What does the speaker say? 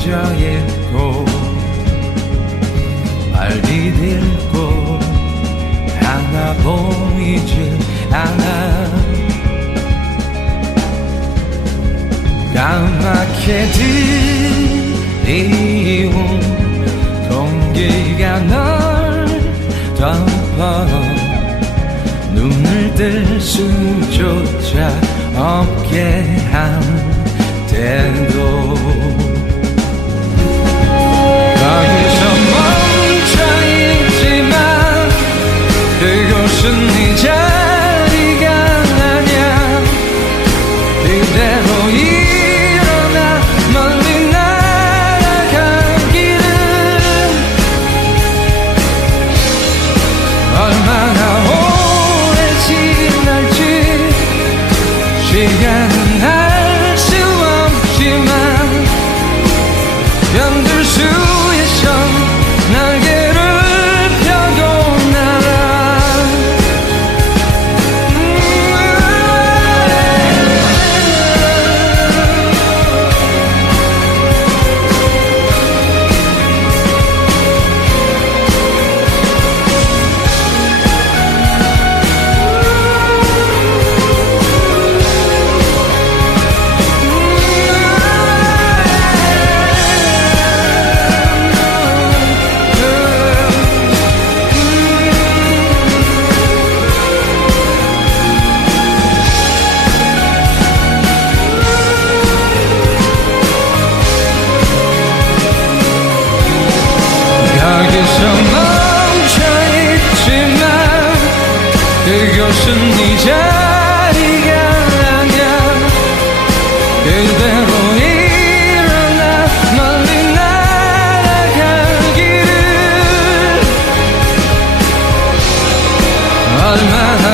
던져 있고 빨리 들고 하나 보이지 않아. 까맣게 들이운 공기가 널 덮어 눈을 뜰 수조차 없게 한 때도 것은 네 자리가 아니야. 그대로 일어나 멀리 날아가기를. 얼마나